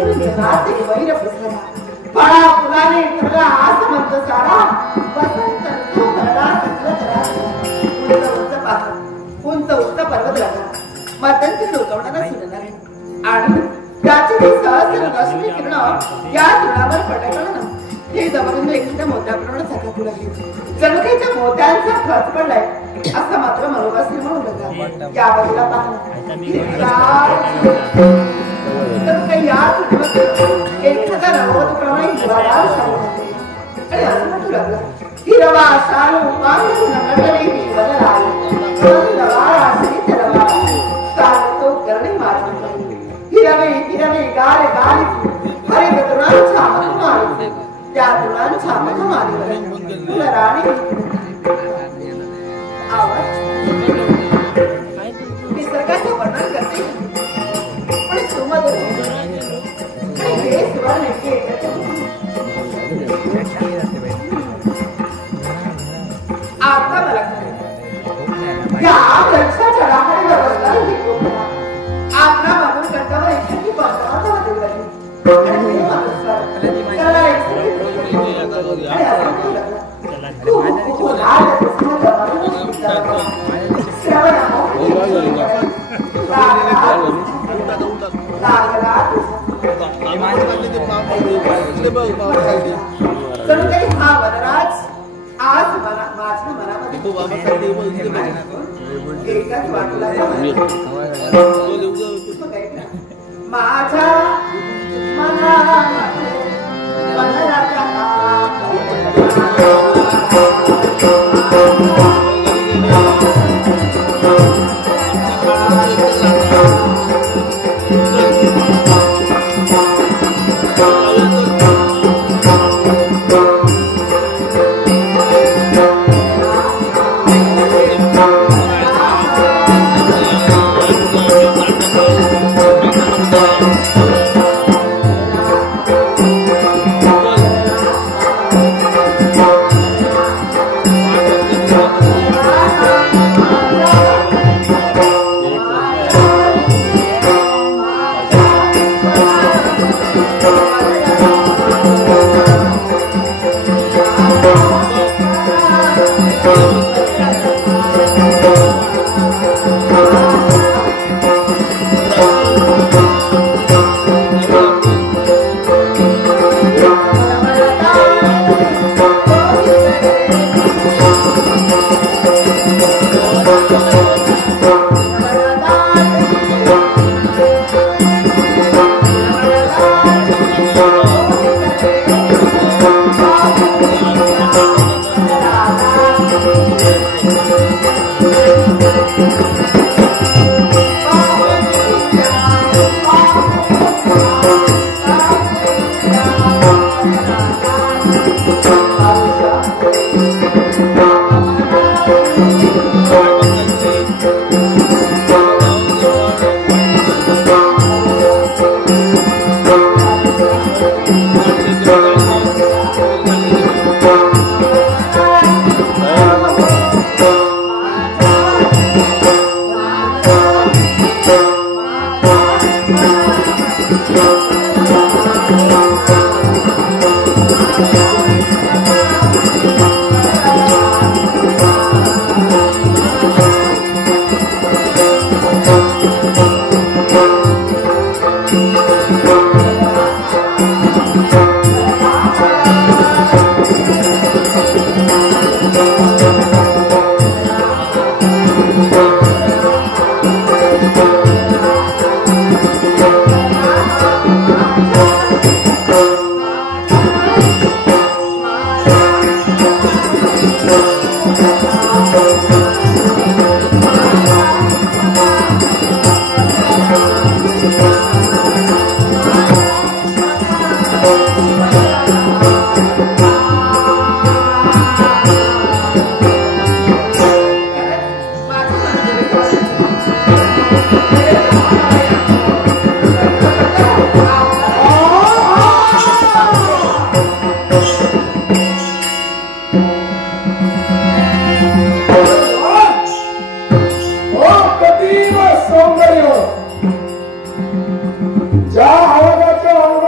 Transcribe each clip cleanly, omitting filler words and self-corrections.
वैर प्रसरा फळा फुलाने ठरला आसमंत सारा वसंत ऋतू भरला सकल करा उंच उंच पर्वत लागला मध्यंती लोकवणारा सुरणार आणि त्याचे ते सहस्र रश्मी किरण या तृणावर पडल्यानं हे जवळून एखाद्या मोत्याप्रमाणे चकाकू लागली जणू काही त्या मोत्यांचा खच पडलाय असं मात्र मनोबस म्हणू लागला या बाजूला पाहणं काही याद एखादा रवतप्रमाणे हिरवागार शालू आणि असं म्हणू लागला हिरवा शालू पांघरू नगरले मी बदला तो करणे मारतो हिरवे हिरवे गार गार हरे तरुणांच्या मखमारी त्या तरुणांच्या मखमारीवर तुला राणी आवाज निसर्गाचं वर्णन करते पण सुमधुर हे स्वर नेमके आता मला या वृक्षाच्या डाळीवर बसला आपला बाबून कंटावर एखादी पात्राचा वाटू लागली हा वनराज आज माझ्या मनामध्ये एकाच वाटला माझ्या ज्या आवाजाच्या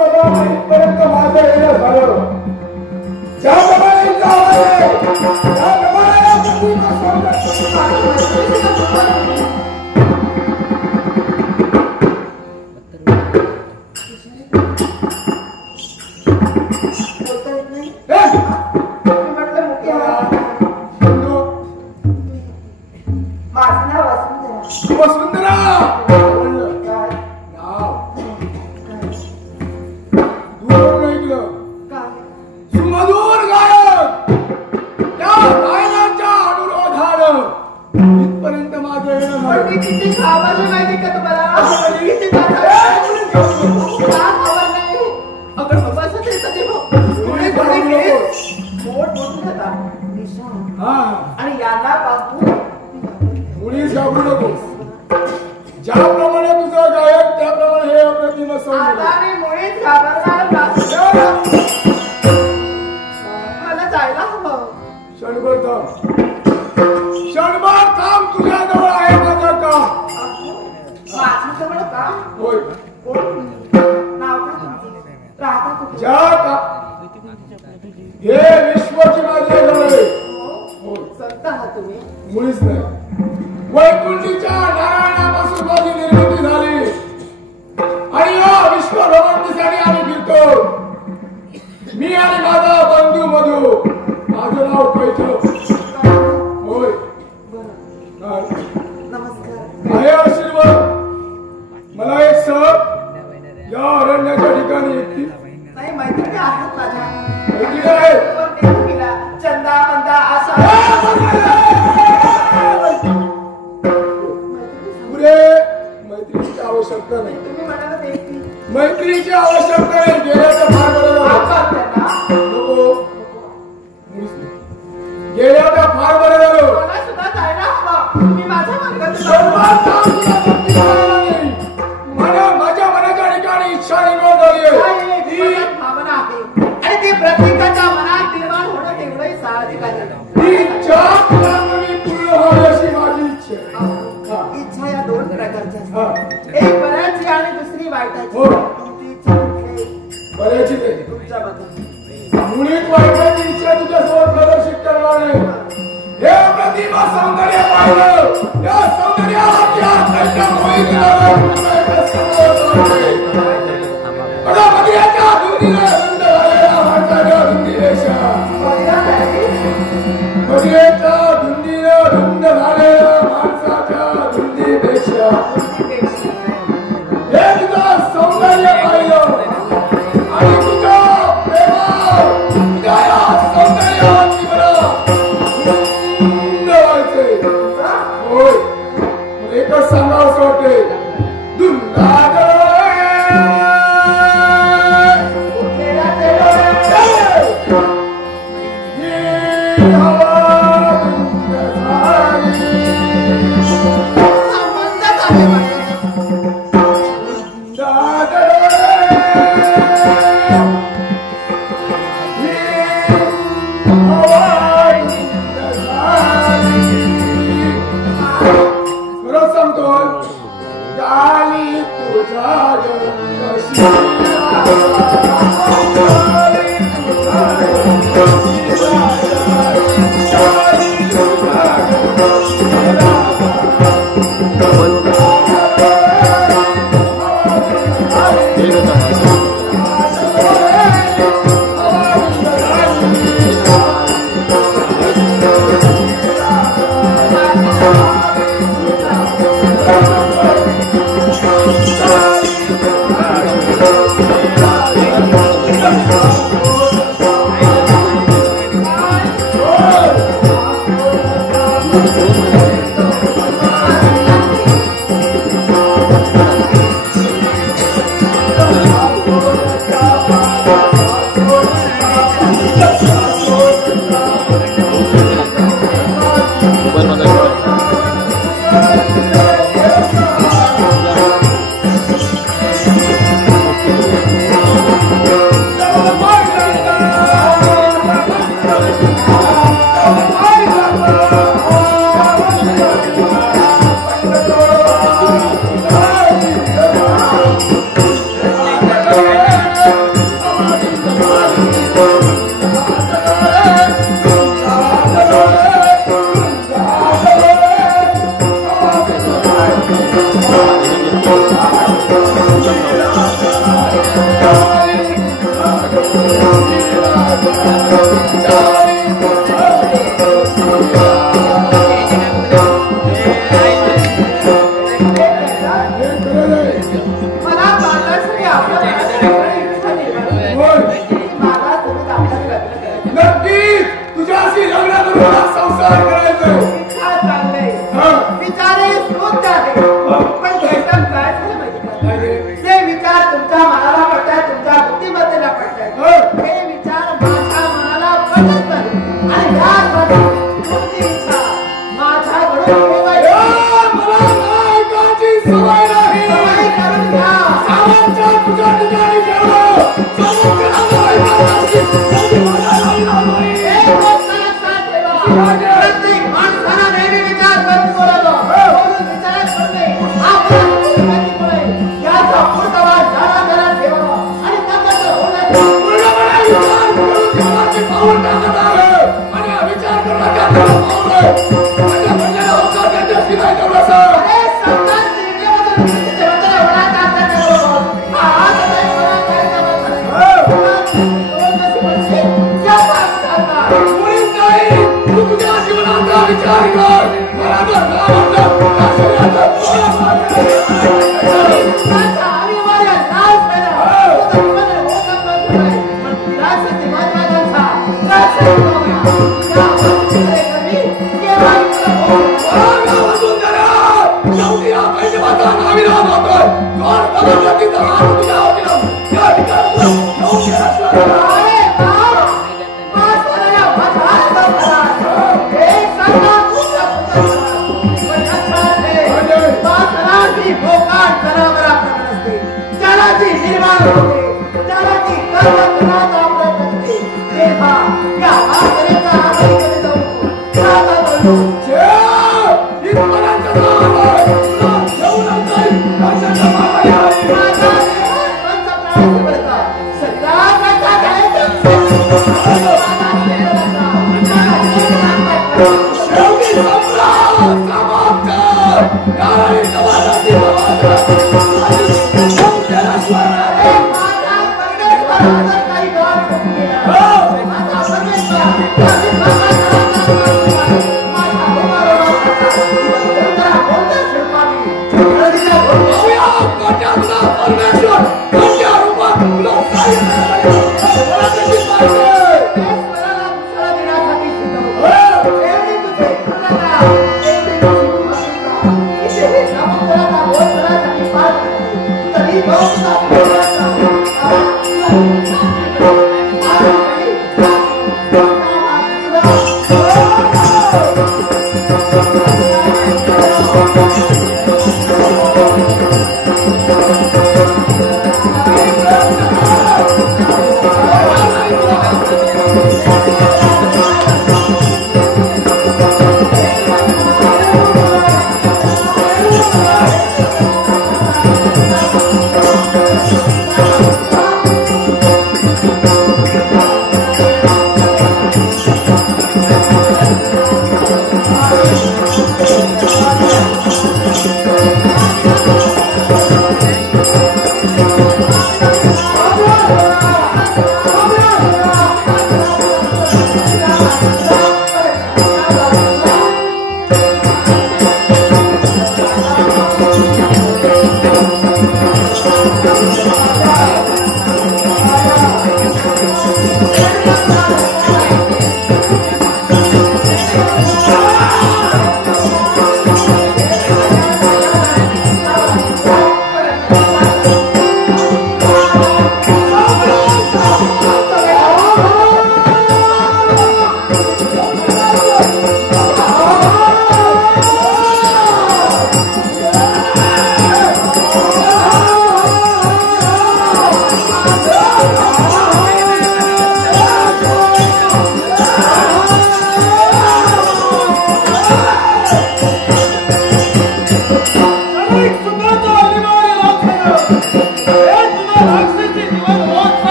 Era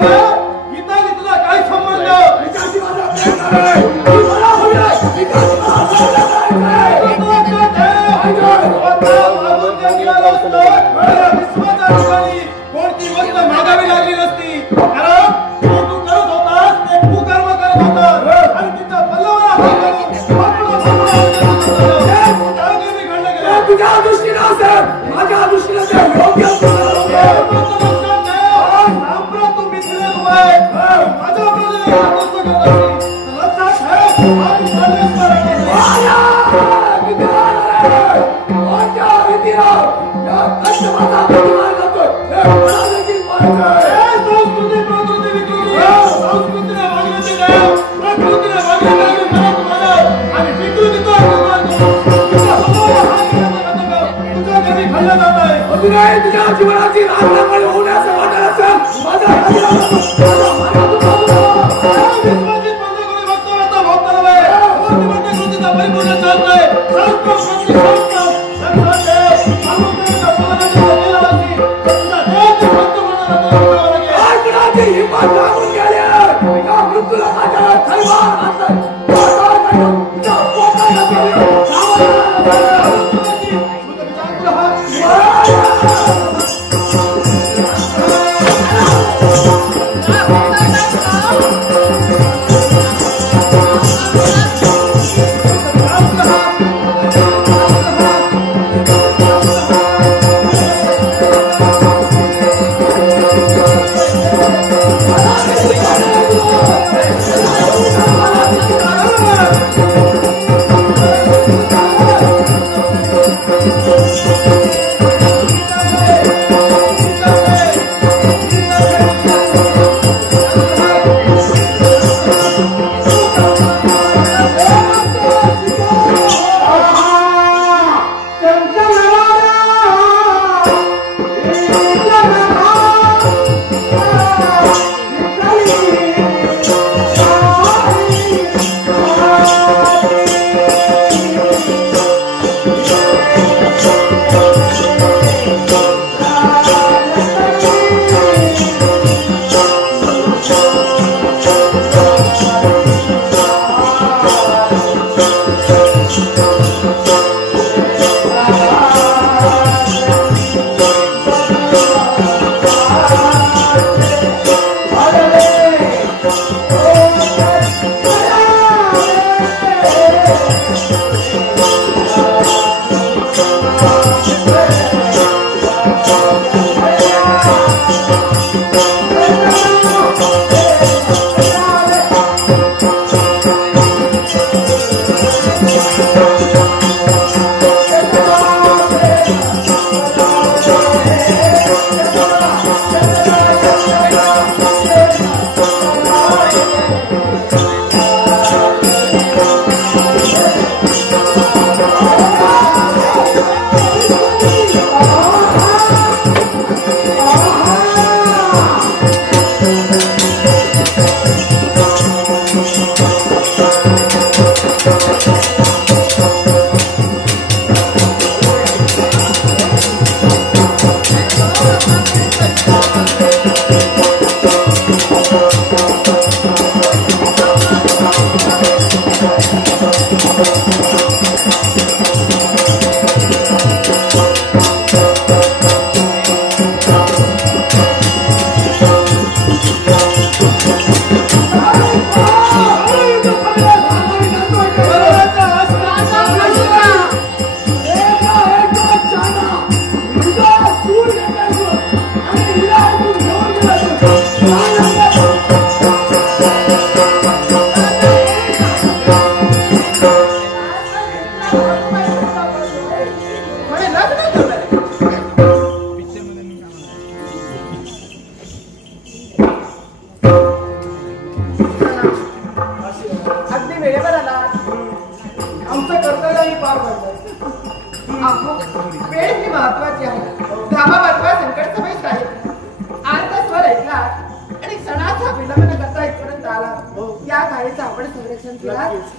गीताने तुला काय संबंध? कोणती गोष्ट मागावी लागली नसती, कारण तू करत होतास ते कुकर्म करत होतास आणि तिचा पल्लवाला तुझ्या दृष्टीनं असेल, माझ्या दृष्टीनं ते योग्य तुझ्या जीवनाची राजकारण होण्याचं वाटत असेल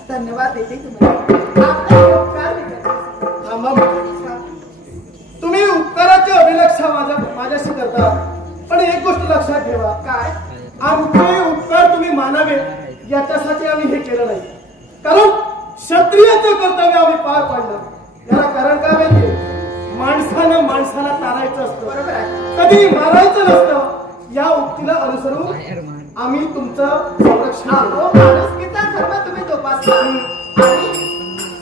धन्यवाद देते तुम्हाला। तुम्ही उपकाराची अभिलक्षा माझ्याशी करता, पण एक गोष्ट लक्षात ठेवा, काय आमचे उपकार तुम्ही मानावे याच्यासाठी आम्ही हे केलं नाही, कारण क्षत्रियाचं कर्तव्य आम्ही पार पाडलं. याला कारण काय माहितीये? माणसानं माणसाला तारायचं असतं, बरोबर आहे. कधी मारायचं नसतं. या उक्तीला अनुसरून आम्ही तुमचं संरक्षण माणुसकीचा धर्म तुम्ही जोपासला आणि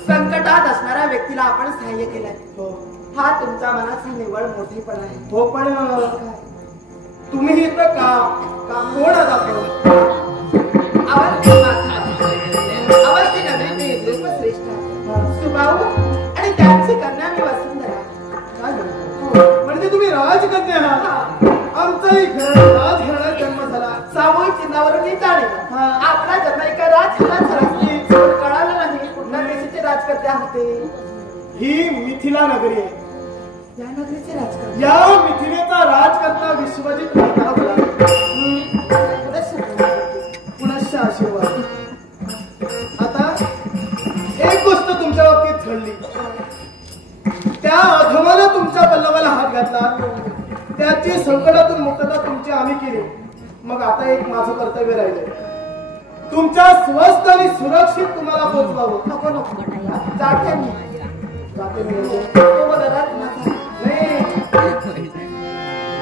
संकटात असणाऱ्या व्यक्तीला आपण सहाय्य केलंय. हा तुमच्या मनाचा निव्वळ मोठेपणा आहे. हो, पण तुम्ही इथं का कोण आहात? आपण अवस्थी नगरीचे लोकश्रेष्ठ सुबाऊ आणि त्यांची कन्या मी वसुंधरा. म्हणजे तुम्ही राजकन्या आहात. आमचाही राजघराण्यात जन्म झाला. सामूहिक चिन्हावरून मी जाणीव आपला जन्म एका राजघरात झाला. कळालं नाही कुठल्या देशाचे राजकर्ते होते. ही मिथिला नगरी आहे. या नगरीचे राजकर्ते, या मिथिलेचा राजकर्ता विश्वजित पुनश्च आशीर्वाद. आता एक गोष्ट तुमच्या बाबतीत घडली. त्या अधमाला तुमच्या पल्लवाला हात घातला, त्याची संकटातून मुक्तता तुमची आम्ही केली. मग आता एक माझं कर्तव्य राहिलंय, तुमच्या स्वस्थ आणि सुरक्षित तुम्हाला पोहोचवावं. नको नको जाते मी नाही,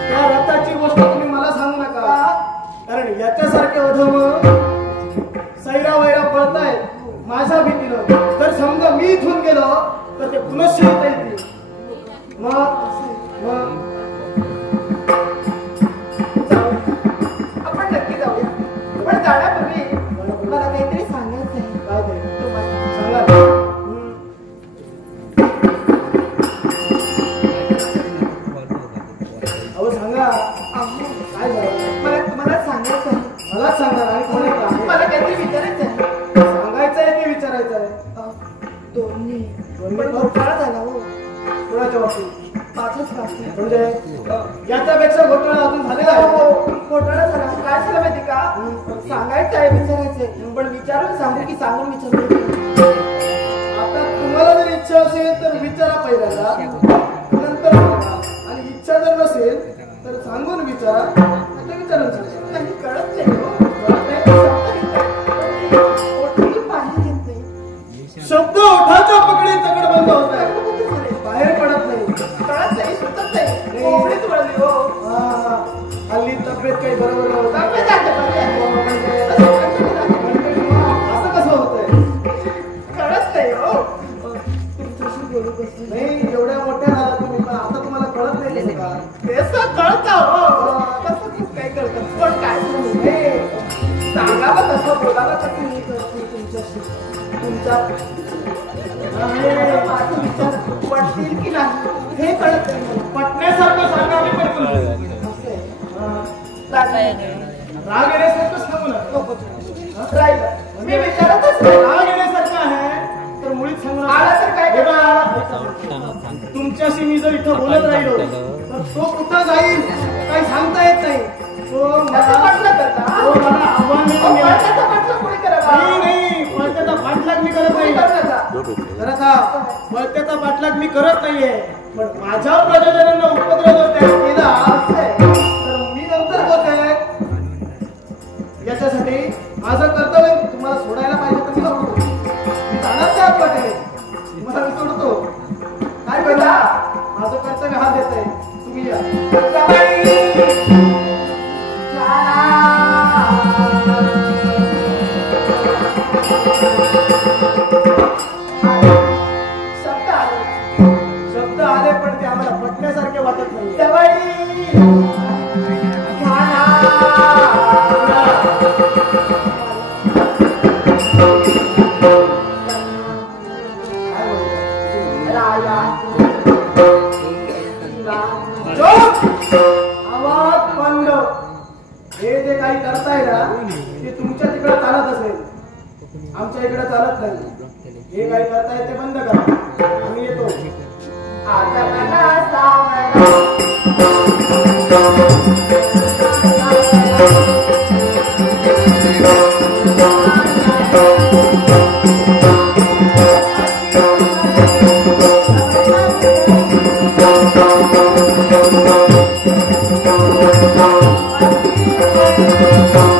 त्या रथाची गोष्ट तुम्ही मला सांगू नका, कारण याच्यासारखे अधम सैरा वैरा पळतायत माझ्या भीतीनं. जर समजा मी इथून गेलो तर ते पुनश्च येता येतील. आपण नक्की जाऊया, पण जाण्यापूर्वी मला काहीतरी सांगायचं आहे. काय ते? तुम्हाला सांगा. अहो सांगा, काय झालं? मला तुम्हाला सांगायचं आहे. मलाच सांगणार आणि कोणी काय? मला काहीतरी विचारायचं आहे. सांगायचं आहे की विचारायचं आहे? दोन्ही पण घोटाळा झाला हो. कोणाच्या बाबतीत? माझ्याच बाबतीत. म्हणजे याच्यापेक्षा घोटाळा अजून झालेला आहे. घोटाळा झाला. काय झालं माहिती का? सांगायचं आहे, विचारायचंय, पण विचारून सांगू की सांगून विचारू? आता तुम्हाला जर इच्छा असेल तर विचारा पहिल्यांदा, नंतर सांगा. आणि इच्छा जर नसेल तर सांगून विचारा, नंतर विचारून सांगा. काही कळत नाही हो. कळत नाही. ओठही पाणी घेत नाही. शब्द ओठाच्या पकडे तगड बंद होत आहे, बाहेर पडत नाही. कळत नाही, सुचत नाही. कोंबडीच वळली हो. हल्ली तब्येत काही बरोबर नव्हतं. तब्येत आहे, असं कसं होतंय? कळत नाही हो. तुमच्याशी बोलू कसं नाही, एवढ्या मोठ्या झाला तुम्ही, पण आता तुम्हाला कळत नाही कसं का? तेच कळत हो. कसं खूप काही कळतं, पण काय सांगावं कसं, बोलावं कसं मी करते तुमच्याशी. तुमच्या माझे विचार पटतील की नाही हे कळत नाही मला. पटण्यासारखं सांगा, मी पण बोलू. राग येण्यासारखं सांगू ना. राहिलं मी विचारतच नाही. राग येण्यासारखं आहे तर मुळीच सांगू नका. आला तर काय हे बघा, तुमच्याशी मी जर इथं बोलत राहिलो तर तो कुठं जाईल काही सांगता येत नाही. तो कसं म्हटलं करता? मला आव्हान देऊन गेला. पळत्याचा पाठलाग कोणी करावा? नाही, पळत्याचा पाठलाग मी करत नाही. जरा का पळत्याचा पाठलाग मी करत नाहीये, पण माझ्या प्रजाजनांना उपद्रव जर त्याने केला तर मी नंतर बोलतोय. याच्यासाठी माझं कर्तव्य तुम्हाला सोडायला पाहिजे तर मी सोडतो. मी जाणार त्या पाठीने, तुम्हाला मी सोडतो. काय पहिला माझं कर्तव्य हा देत आहे, तुम्ही या. शब्द आले पण ते आम्हाला पटण्यासारखे वाटत नाही. आवाज बंद. हे जे काही करताय ना ते तुमच्या तिकडे चालत असेल, आमच्या इकडे चालत नाही. हे काही करताय ते बंद करा, आम्ही येतो. Thank you.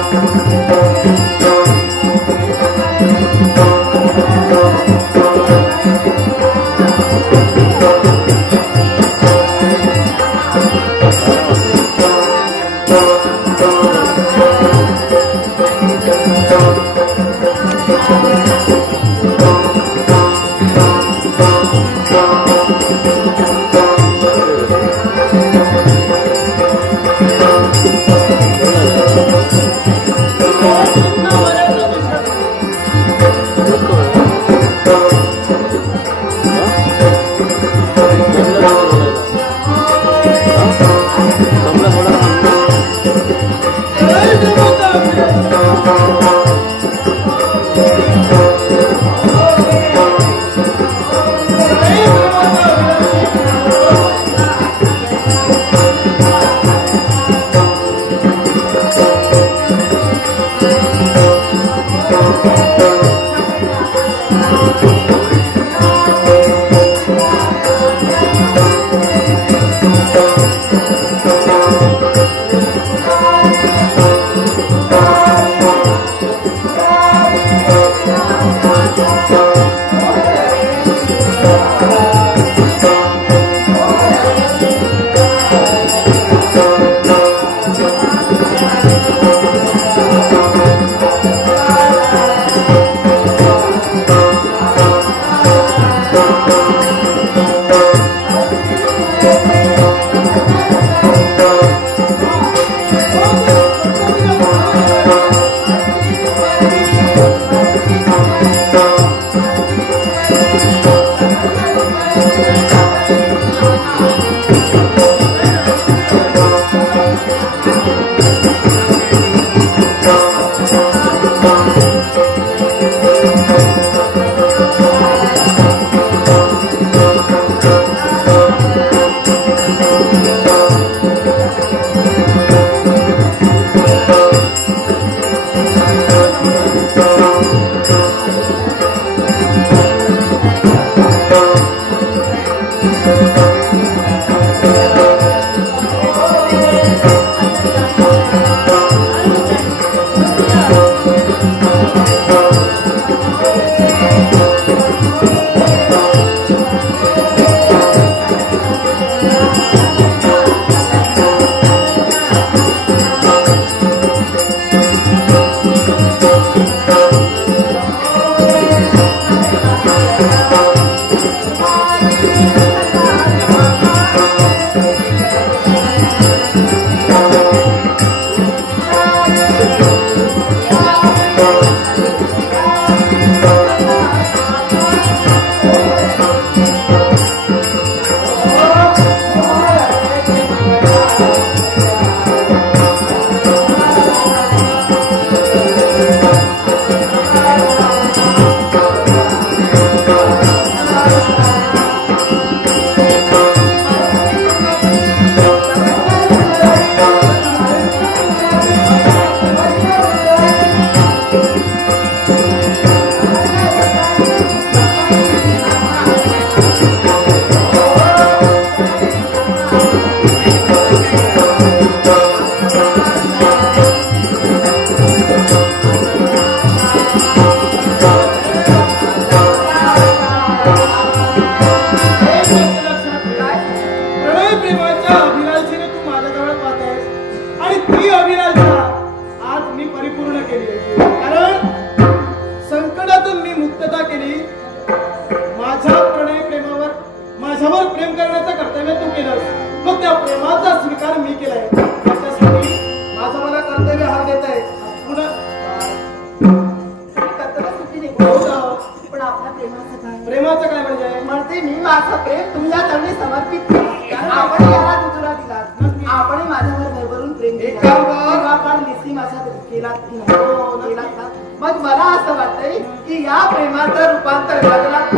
मग मला असं वाटतंय की या प्रेमाचं रूपांतर लग्नात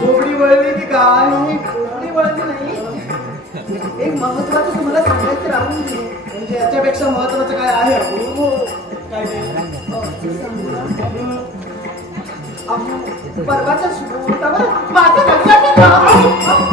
झोपडी वळली की काय? झोपडी वळली नाही. एक महत्वाचं तुम्हाला सांगायचं राहून गेलं. म्हणजे याच्यापेक्षा महत्वाचं काय आहे? काय परवाच्या शुभमुहूर्तावर माझं लग्न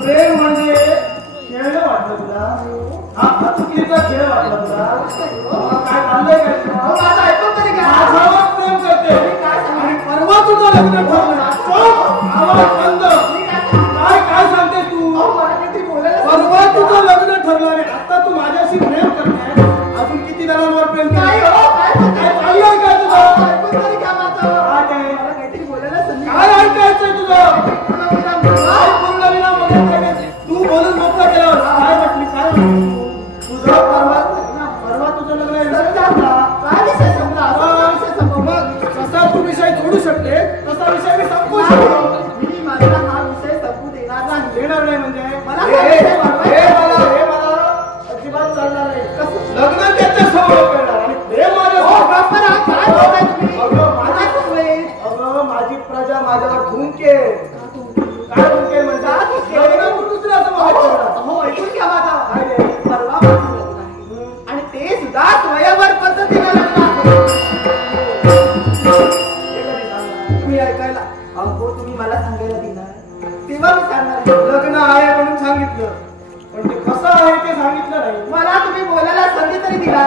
प्रेम बुद्धीचा खेळ वाटला तुला काय चाललंय काय माझं ऐकून तरी घ्या. माझ्यावर प्रेम करते आणि परवा तुझं लग्न ठरलं आवाज बंद काय सांगते तू परवा तुझं लग्न ठरलं आणि आता तू माझ्याशी प्रेम करते अजून किती जणांवर प्रेम करते काय चाललंय काय तुझं काय ऐकायचंय तुझं काय पूर्ण विराम वगैरे तू बोलून मोकळं केलं काय म्हटली काय तुझं परवा तुझं लग्न मग कसा तू विषय जोडू शकते तसा विषय मी संपवू शकतो मी माझा हा विषय संपू देणार नाही. देणार नाही म्हणजे मला हे मला अजिबात चालणार नाही लग्न त्याच्या समोर करणार आणि ते माझ्या माझी प्रजा माझ्यावर धुंके काय धुंके म्हणतात लग्न दुसऱ्या समोर हो ऐकून घ्या माझा परवा माझं लग्न आहे आणि ते सुद्धा स्वयंवर पद्धतीने लग्न आहे. तुम्ही ऐकायला अहो तुम्ही मला सांगायला देणार तेव्हा मी सांगणार लग्न आहे म्हणून सांगितलं पण ते कसं आहे ते सांगितलं नाही मला तुम्ही बोलायला संधी तरी दिला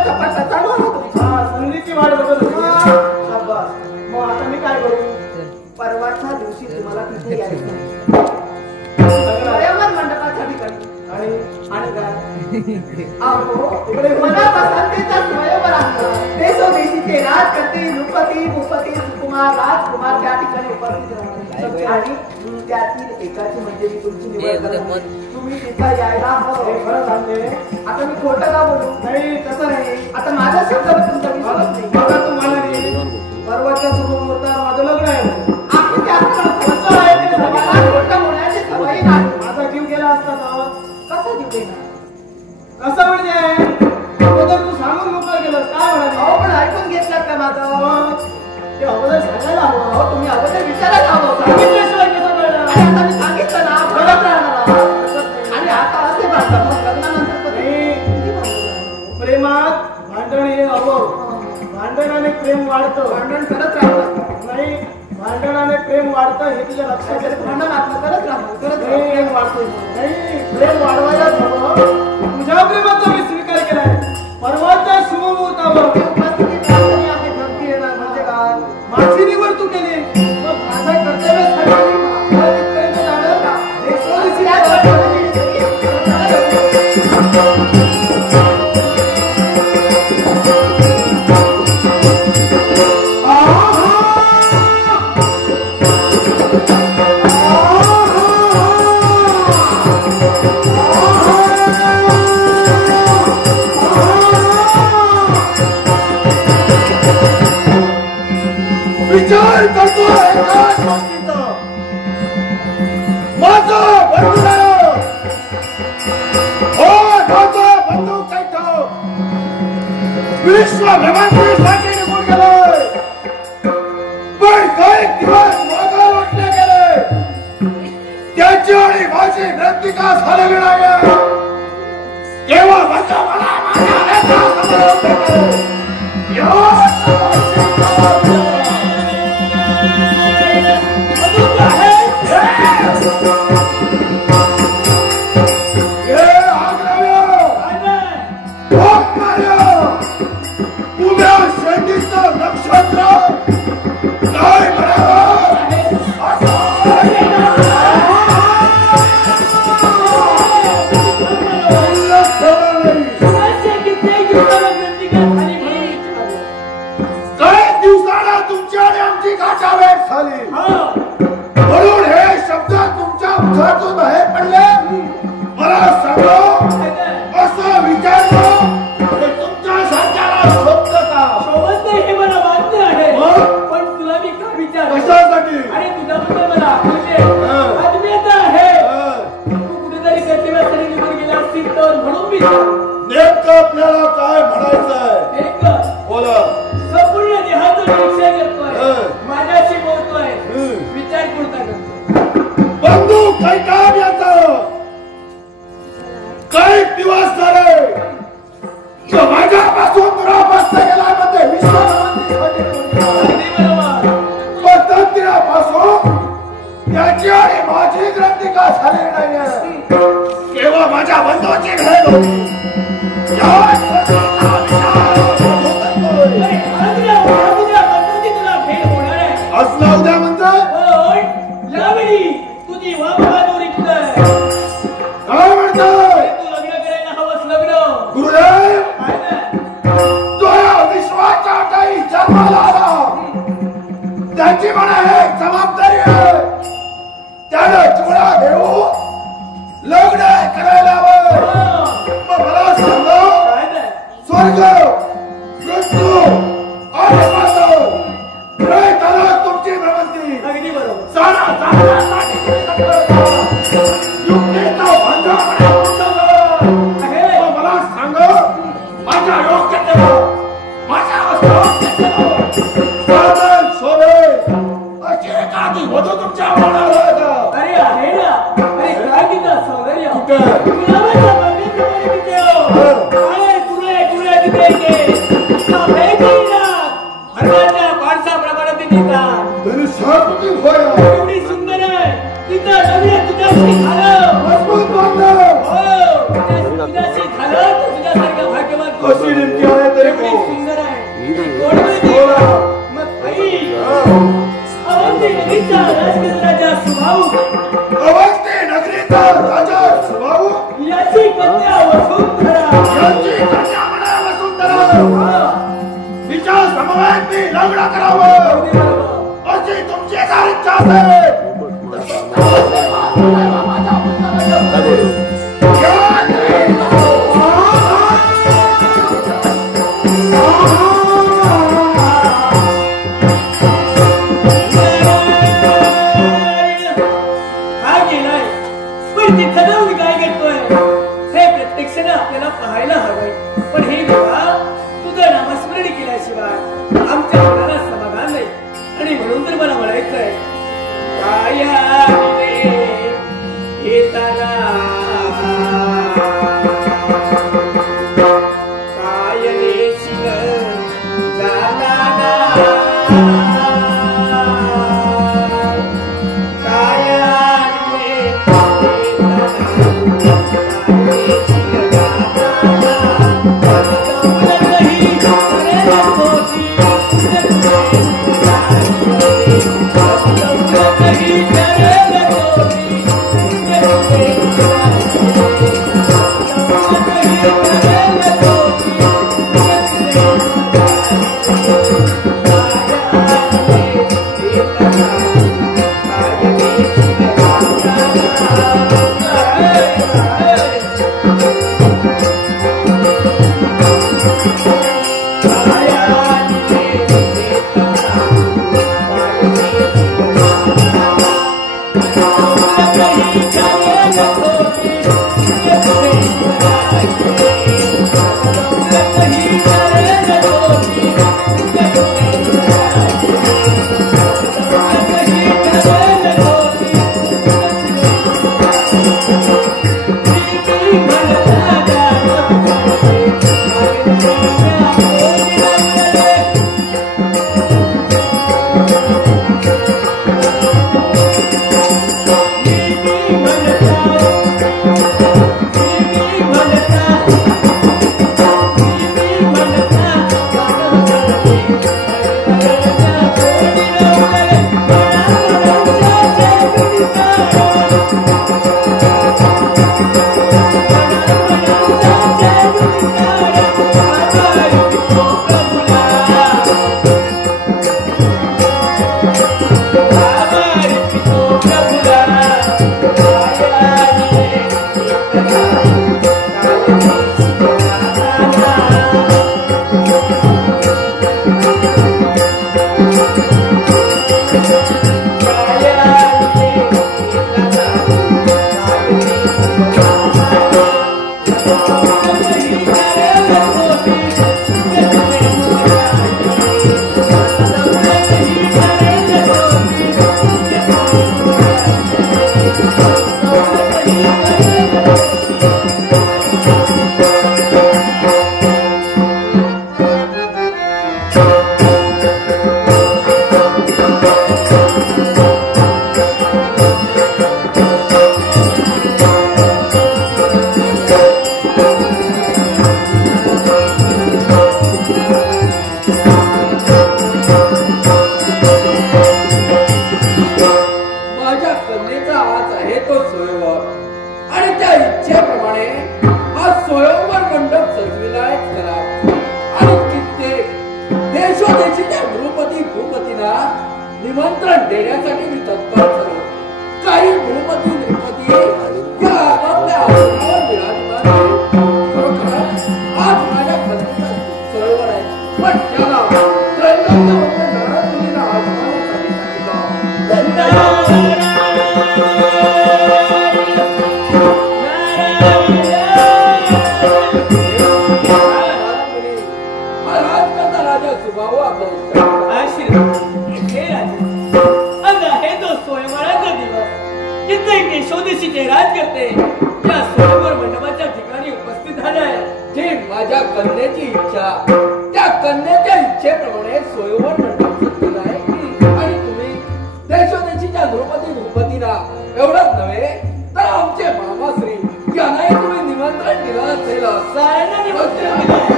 झपाटा चालू आहे तुमचा संधीची वाट बघत होती शाबास मग आता मी काय करू परवाच्या दिवशी तुम्हाला तिथे यायचं स्वयंवर मंडपाच्या ठिकाणी आणि काय अहो मला पसंतीचा स्वयंवर आहे ते स्वदेशीचे राजकर्ते नृपती भूपती सुकुमार राजकुमार त्या ठिकाणी उपस्थित राहतात आणि त्यातील एकाची म्हणजे मी तुमची निवड करणार तुम्ही तिथं यायला हवं खरं सांगते आता मी खोटं का बोलू नाही तसं नाही आता माझ्या शब्दावर तुमचा विश्वास नाही बघा तुम्हाला परवाच्या शुभमुहूर्तावर माझं लग्न आहे आपण त्यात कसं आहे ते मला खोटं बोलण्याची सवय नाही माझा जीव गेला असता तर कसं जीव देणार कसं म्हणजे अगोदर तू सांगून मोकळं केलंस काय म्हणाले अहो पण ऐकून घेतलं का माझं ते अगोदर सांगायला हवं अहो तुम्ही अगोदर विचारायला हवं सांगितल्याशिवाय कसं कळलं आणि आता मी सांगितलं ना बरोबर राहणार आणि आता असे भांडण मग लग्नानंतर प्रेमात भांडण हे हवं भांडणाने प्रेम वाढतं भांडण करत राहतं नाही भांडणाने प्रेम वाढतं हे तुझ्या लक्षात येत भांडण आपलं करत राहतो प्रेम वाढतो नाही प्रेम वाढवायलाच हवं तुझ्या प्रेमाचा मी स्वीकार केलाय परवाच्या शुभमुहूर्तावर उपस्थिती प्रार्थना आहे भक्ती येणार म्हणजे काय माझी निवड तू केली मग माझं कर्तव्य इथपर्यंत झालं का हे सोडीची विचार करतो एकाच गोष्टीचा माझं बंधू हो माझा बंधू कैठो विश्व भ्रमंतीसाठी निघून गेलोय पण काही दिवस मागे लोटले गेले त्याची आणि माझी ग्रंथिका झालेली नाही तेव्हा माझा मला माझ्या उभ्या शेंडीचं नक्षत्र काय काही दिवसाला तुमच्या आणि आमची गाठावेट झाली म्हणून हे शब्द तुमच्या मुखातून बाहेर पडले मला सांगा असं विचारलं तुमच्या सारख्याला शोभत का शोभत नाही हे मला मान्य आहे पण तुला मी का विचार कशासाठी अरे तुझ्याबद्दल मला आत्मीयता आहे तू कुठेतरी कर्तव्यासाठी निघून गेला असतील तर म्हणून विचार नेमकं आपल्याला काय म्हणायचं आहे एक बोला संपूर्ण देहाचं निरीक्षण करतोय माझ्याशी बोलतोय विचार कोणता करतो बंधू काही काम याचा काही दिवस झाले माझ्यापासून दुरापास्त गेला मध्ये स्वातंत्र्यापासून त्याची आणि माझी ग्रंथिका झाली नाही केव्हा माझ्या बंधूची भेट होती. असला उद्या म्हणतोय यावेळी तुझी वाबहादुरी कुठे काय म्हणतोय? तू लग्न करायला हवंस लग्न गुरुदेव काय ना तो या विश्वाच्या काही जन्माला आला त्याची म्हणा हे जबाबदारी आहे. त्याला चुळा घेऊ लग्न करायला हवं. मग मला सांगा काय ना स्वर्ग मृत्यू आणि मातव त्याला तुमची भ्रमंती अगदी बरोबर सारा युक्तीचा मला सांग माझ्या योग्यतेला माझ्या शोभे अशी एखादी वधू तुमच्या मनावर आहे का? अरे आहे ना अरे काय तिथं सौंदर्य कुठं? गुलाबाच्या बागेप्रमाणे तिथे हो. अरे तुला गुळ्या तिथे हरवाच्या पाणसाप्रमाणे ते दिसतात. धनुष्याकृती होय एवढी सुंदर आहे तिथं लग्न तुझ्याशी झालं मजबूत बांधलं हो तुझ्याशी झालं तर तुझ्यासारखं भाग्यवान कोण? कशी नेमकी आहे तरी एवढी को? सुंदर आहे कोण माहिती? बोला. मग आई अवंती नगरीचा राजकन्याचा स्वभाव अवस्थे नगरीचा राजा स्वभाव याची कन्या वसुंधरा यांची कन्या म्हणा वसुंधरा हा. तिच्या समवेत मी लग्न करावं अशी तुमची जर इच्छा असेल हा गेलाय पण तिथं जाऊन काय करतोय हे प्रत्यक्षाने आपल्याला पाहायला हवंय. पण हे देवा तुझं नामस्मरण केल्याशिवाय आमच्या मनाला समाधान नाही आणि म्हणून तर मला म्हणायचंय येताना काय येशील जाताना काय निमंत्रण देण्यासाठी मी तत्पर झालो. काही भूपती नृपती या आपापल्या आसनावर विराजमान आहेत. खरोखर आज माझ्या खंडीचा सोयवर आहे, पण त्याला त्रैलोक्य नारद मुनींना आगमनासाठी सांगितलं. राजा सुभाव आपला स्वयंवराचा दिवस जिथे केशवदेशीचे राज करते या स्वयंवर मंडपाच्या ठिकाणी उपस्थित झालाय. जे माझ्या कन्याची इच्छा त्या कन्याच्या इच्छेप्रमाणे स्वयंवर मंडप सजलेला आहे. आणि तुम्ही देशोदेशीच्या द्रौपदीला एवढंच नव्हे तर आमचे मामाश्री यांनाही तुम्ही निमंत्रण दिलं असेल. साऱ्यांना निमंत्रण दिलं.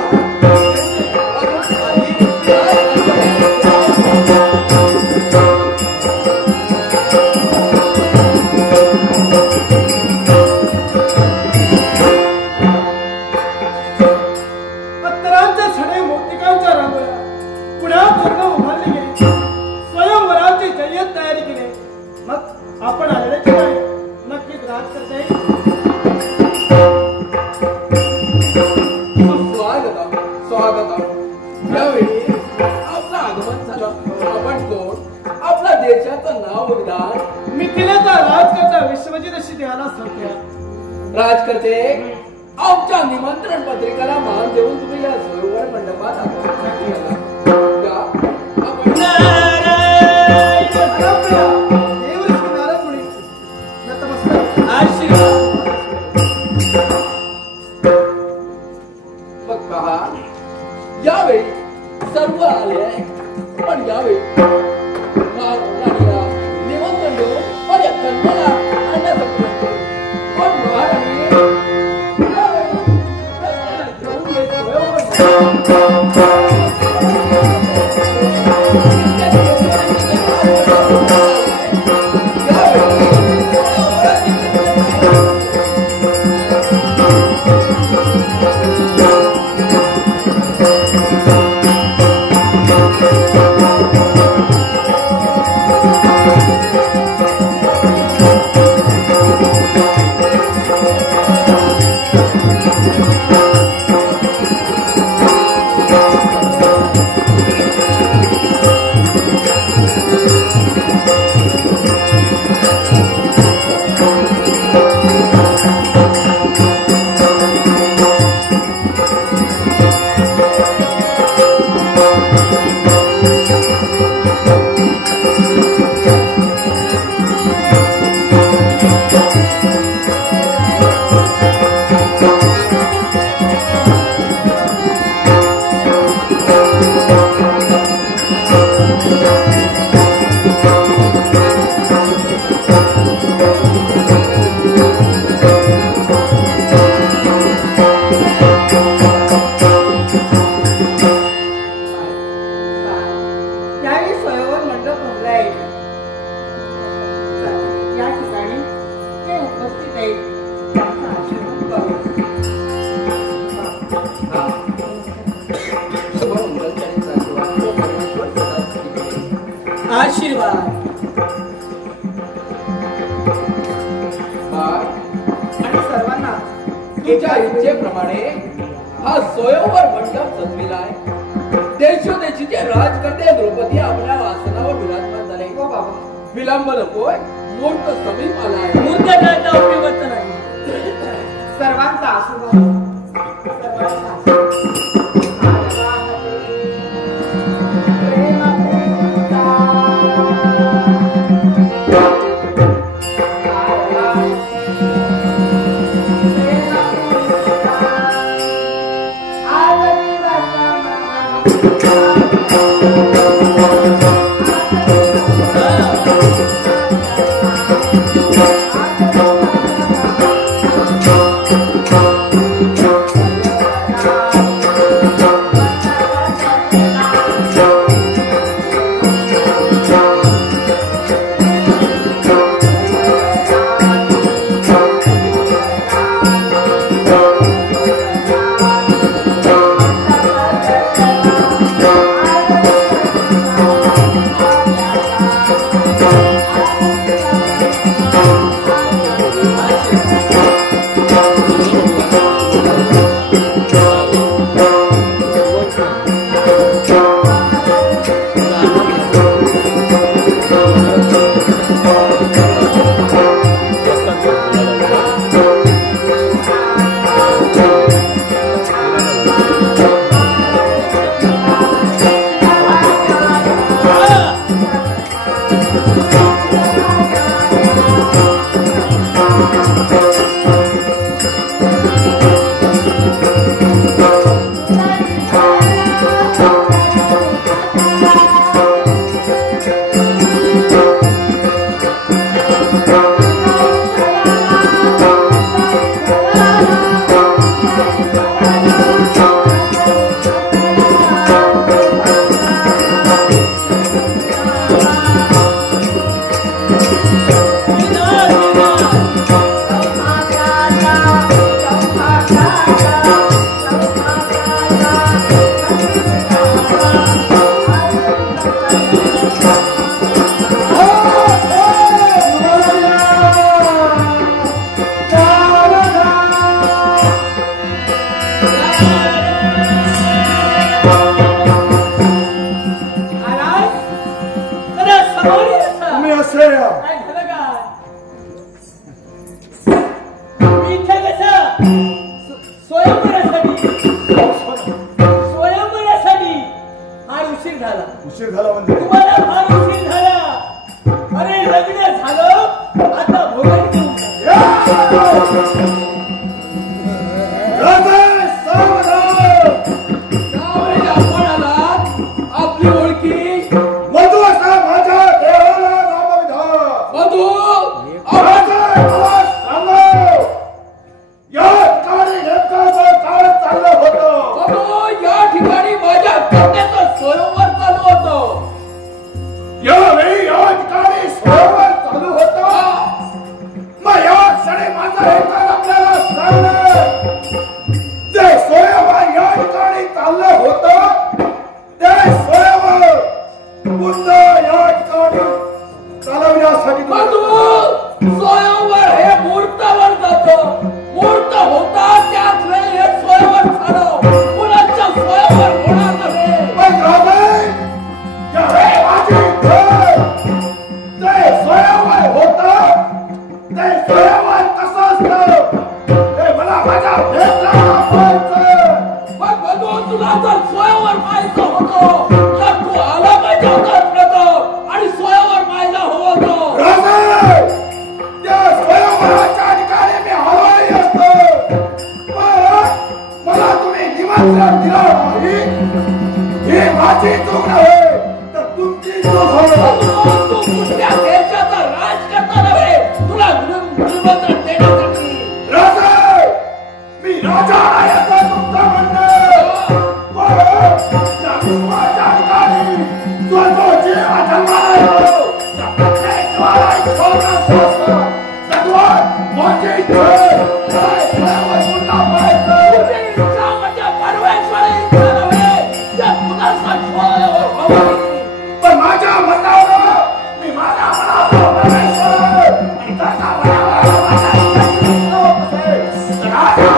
आपण आलेले ठिकाणी नक्कीच राज करता येईल. स्वागतम स्वागतम. यावेळी आपलं आगमन झालं. आपण कोण? आपल्या देशाचं नाव विधान मिथिलेचा राजकर्ता विश्वजित सिंहाला सांगते. राजकर्ते आमच्या निमंत्रण पत्रिकेला मान देऊन तुम्ही या स्वयंवर मंडपात आगमन केलं. यावेळी सर्व आले आहे, पण यावेळी महाराणीला निमंत्रण देऊन माझ्या कन्याला आणण्यासाठी म्हणतो. पण महाराणी आशीर्वाद. आणि सर्वांना तुझ्या इच्छेप्रमाणे हा स्वयंवर मंडप सजविला आहे. देशोदेशीचे राजकर्ते द्रौपदी आपल्या आसनावर विराजमान झाले. हो बाबा, विलंब नकोय, मुहूर्त समीप आला आहे. मुहूर्त टाळता उपयोगाचं नाही. सर्वांचा आशीर्वाद. स्वयंवरासाठी फार उशीर झाला. उशीर झाला म्हणजे तुम्हाला फार उशीर झाला. अरे लग्न झालं आता भोगन घेऊन आपण आलात. आपली ओळखी मधू असा माझ्या देवाला नामविधा. मधू या ठिकाणी माझ्या कन्याचं स्वयंवर चालू होतं. यावेळी या ठिकाणी स्वयंवर चालू होतं. मग या क्षणी माझं हे तर आपल्याला सांगणं, जे स्वयंवर या ठिकाणी चाललं होतं ते स्वयंवर पुन्हा या ठिकाणी चालवण्यासाठी मधू स्वयंवर हे मुहूर्तावर जातं. मुहूर्त होता त्याच वेळी हे स्वयंवर झालं. मुलांच्या स्वयंवर होणार नव्हे. पण राजाई, ज्यावेळी माझी इच्छा ते स्वयंवर होतं, ते स्वयंवर कसं असतं हे मला माझ्या नेत्राला पाहायचं. मग मधू तुला जर स्वयंवर पाहायचं होतं तर तू आला पाहिजे होता आणि स्वयंवर पाहायला हवं होतं. राजाई, त्या स्वयंवराच्या ठिकाणी मी हवाई असतो. पण मला तुम्ही निमंत्रण दिलं नाही, ही माझी चूक नव्हे तर तुमची चूक आहे. तू कुठल्या देशाचा राजकर्ता नव्हे. तुला निमंत्रण देण्यासाठी राजा, मी राजा आहे असं तुमचं म्हणणं. पण त्या विश्वाच्या ठिकाणी जो जो जीव जन्माला येतो त्या प्रत्येक जीवाला एक छोटासा असतो. तद्वत माझी इच्छा आहे, त्याला स्वयंवर पुन्हा पाहायचं. तुझी इच्छा म्हणजे परमेश्वरी इच्छा नव्हे. त्या तुला स्वयंवर हवं. पण माझ्या मनावर मी माझ्या मनावर परमेश्वर आणि त्याच्या मनावर माझ्या इच्छेची लोक असेल. राजा,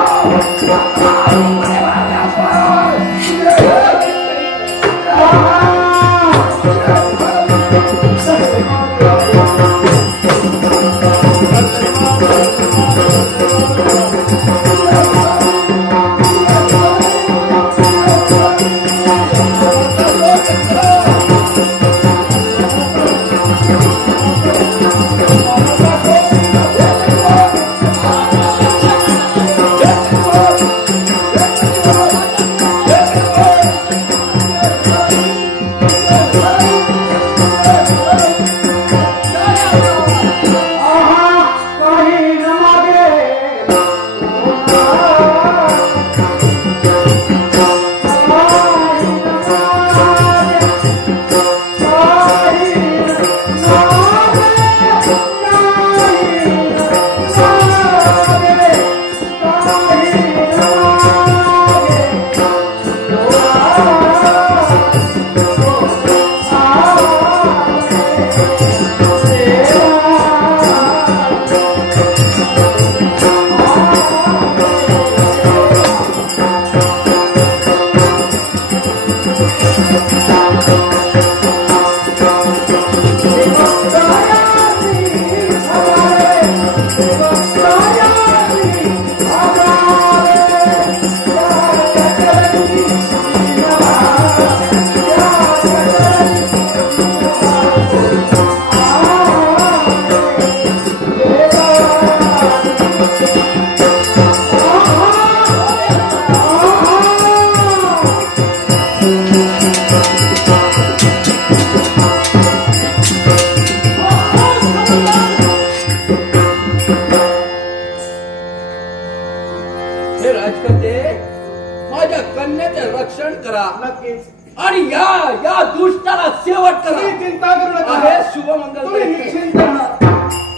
आणि या दुष्टाला शेवट करा. चिंता करू नका. हे शुभमंगल. तुम्ही निश्चिंत राहा.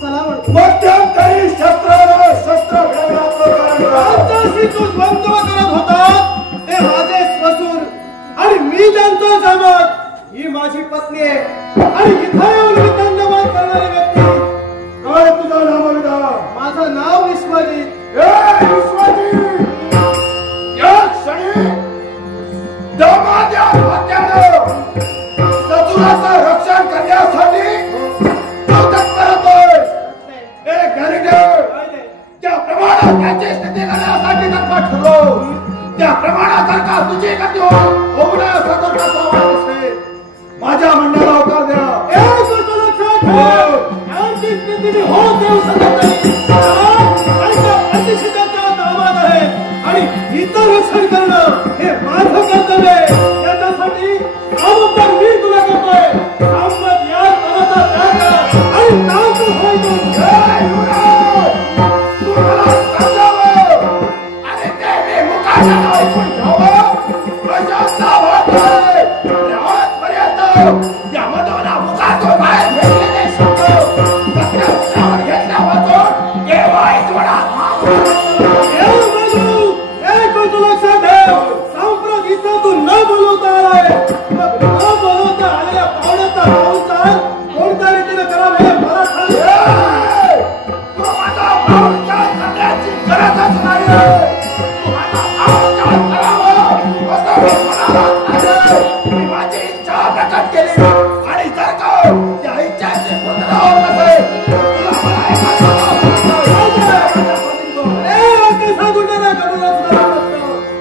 चला म्हणतो. मध्यंतरी शस्त्र आमच्याशी तू द्वंद्व करत होता ते माझे ससूर आणि मी त्यांचा जमात ही माझी पत्नी आहे आणि इथे येऊन मी दंडवत करणारी व्यक्ती. काय तुझं नाव विधा? माझं नाव विश्वजित. विश्वजित, या क्षणी दामाद्या हात्यानं ससुराचं रक्षण करण्यासाठी तू तत्पर होतोय. एक घरी त्याप्रमाणे म्हणून त्याची स्थिती करण्यासाठी जर का ठरलो त्या प्रमाणासारखा तुझी गती होऊ नये असं जर का तो असेल माझ्या मंडळाला होकार द्या. यांची स्थिती मी होऊ देऊ शकत नाही. प्रतिष्ठेचा दामाद आहे आणि इतर रक्षण करणं हे माझं कर्तव्य आहे. याच्यासाठी जबाबदार मी तुला करतोय. सांगत या मनाचा त्याग आणि नाव होय तू मला समजावं आणि ते मी मुखाच्या ऐकून घ्यावं प्रजाचा वाटतोय पर्यंत यामधून मुखातून बाहेर भेटलेले शब्द सत्यावर घेतला होतो केव्हाही थोडा लक्षात ठेव. सांप्रत इथं तू न बोलवता आलाय. न बोलवता आलेल्या पाहुण्याचा पाहुणचार कोणत्या रीतीने करावे हे मला सांग. तू माझा पाहुणचार करण्याची गरजच नाही. तू माझा पाहुणचार करावं असं मी म्हणाला नाही. मी माझी इच्छा प्रकट केली आणि जर का त्या इच्छाची पूर्ण होत नसेल तुला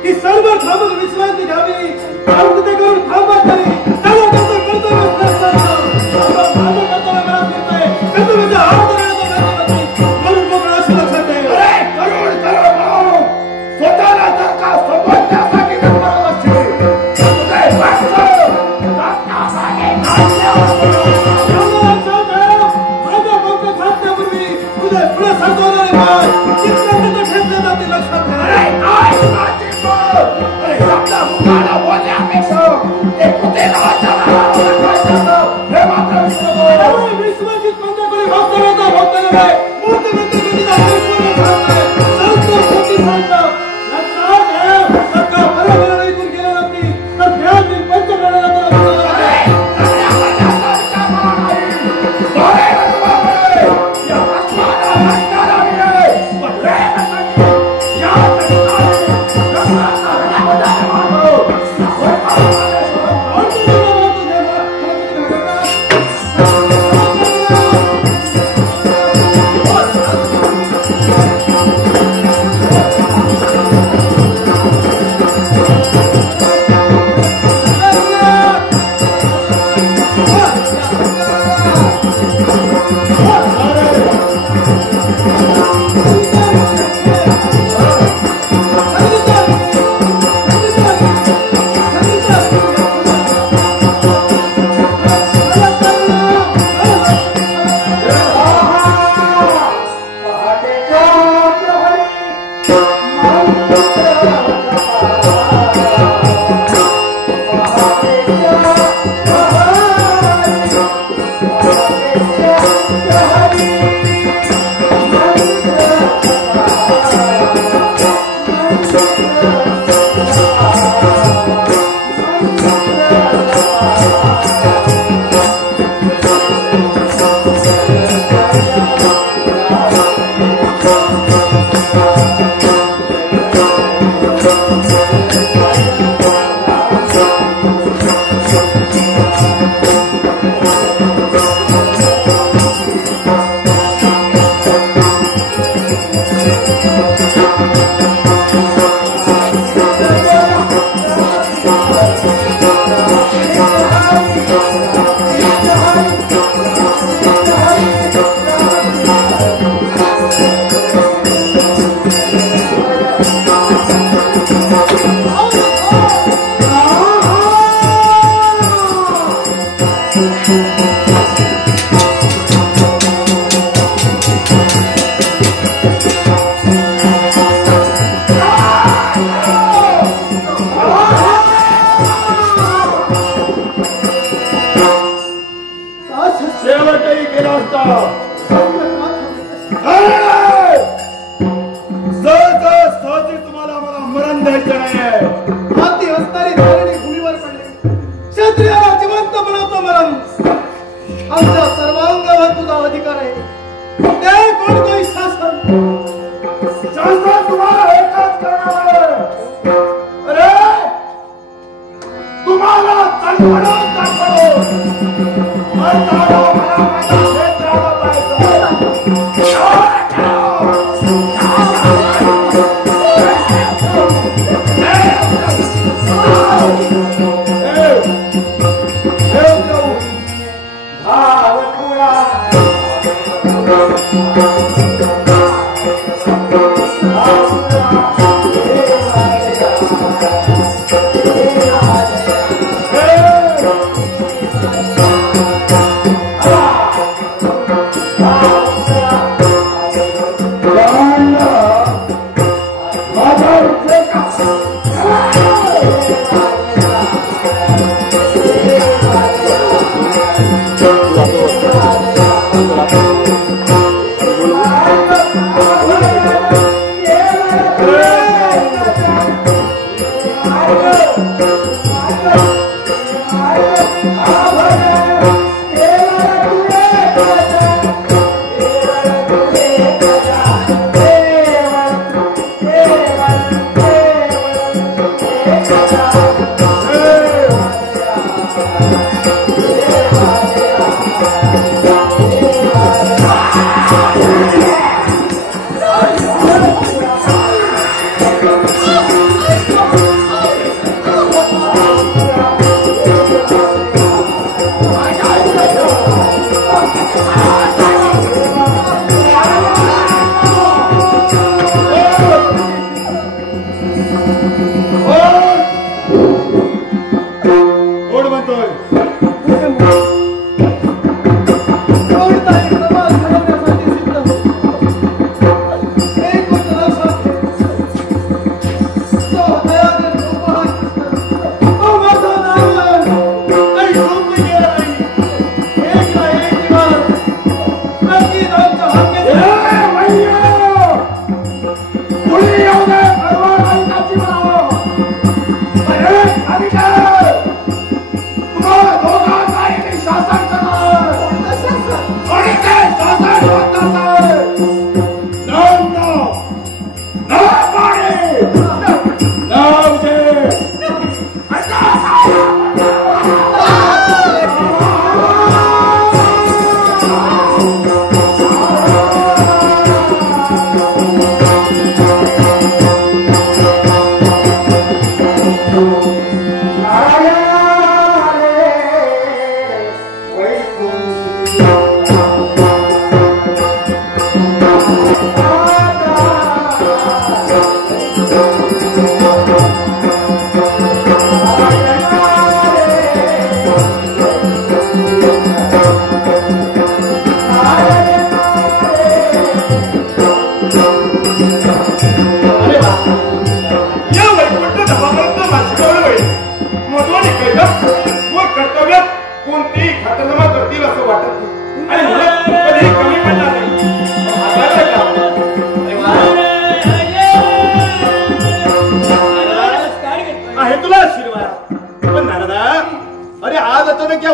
ही सर्व थांबून विश्रांती घ्यावी. ते करून थांबत नाही. त्याला त्याचं कर्तव्य माझं कर्तव्य मला मिळतंय. कर्तव्याचा हात म्हणून मोकळा असं लक्षात ठेव. करून स्वतःला जर का समजण्यासाठी जर करत असेल तुझे माझ्या पंख छाटण्यापूर्वी तुझे पुढे सरकवणारे ठेवले जाते. लक्षात विश्वासित पंचाकडे भाग करायचा भाग केला आहे. क्षेत्राला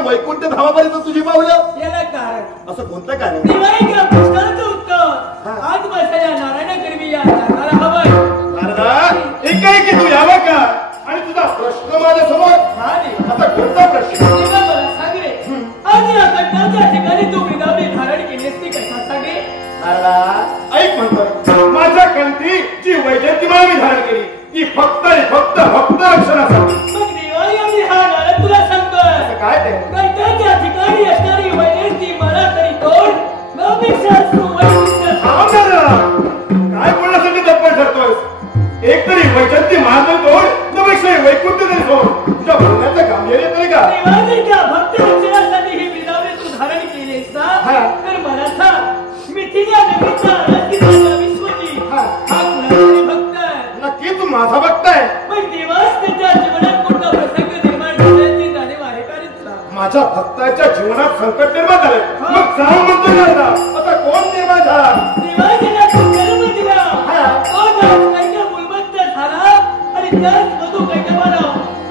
वैकुंठ धामापर्यंत तुझी पावलं याला कारण असं कोणतं कारण दिवाळीच्या पुष्कळाचं उत्तर आज बसाया नारायणाकरवी या नारायणाला हवंय. नारदा एकाएकी तू यावं का आणि तुझा प्रश्न माझ्या समोर असा कोणता प्रश्न मला सांग रे. आज या कट्टाच्या ठिकाणी तू विदावली धारण केली असती कशासाठी? नारदा ऐक म्हणतो माझ्या कंठी जी वैजयंतीमाला मी धारण केली ती फक्त आणि फक्त भक्त रक्षणासाठी. मग दिवाळी आम्ही हा नारद तुला सांगतोय काय ते कट्टाच्या ठिकाणी असणारी वैजयंती मला तरी तोड नवपेक्षा तू वैकुंठ काय बोलण्यासाठी दप्पर ठरतोय? एक तरी वैजयंती महादेव तोड नवपेक्षा वैकुंठ तरी सोड. तुझ्या बोलण्याचं गांभीर्य तरी का देवाच्या भक्त रक्षणासाठी ही विदावली तू धारण केली असता तर मला सांग मिथिला नगरीचा राजकीय विश्वजी हा कुणाचा भक्त आहे? नक्कीच माझा भक्त आहे. पण देवास त्याच्या जीवनात कोणता प्रसंग निर्माण झाल्याची जाणीव आहे का रे तुला? माझ्या भक्ताच्या जीवनात संकट निर्माण झाले मग सांग म्हणतो नारदा असा कोण निर्माण झाला? देवाला तू जन्म दिला तो दास कैका मूलबद्ध झाला आणि त्याच मधु कैकवाला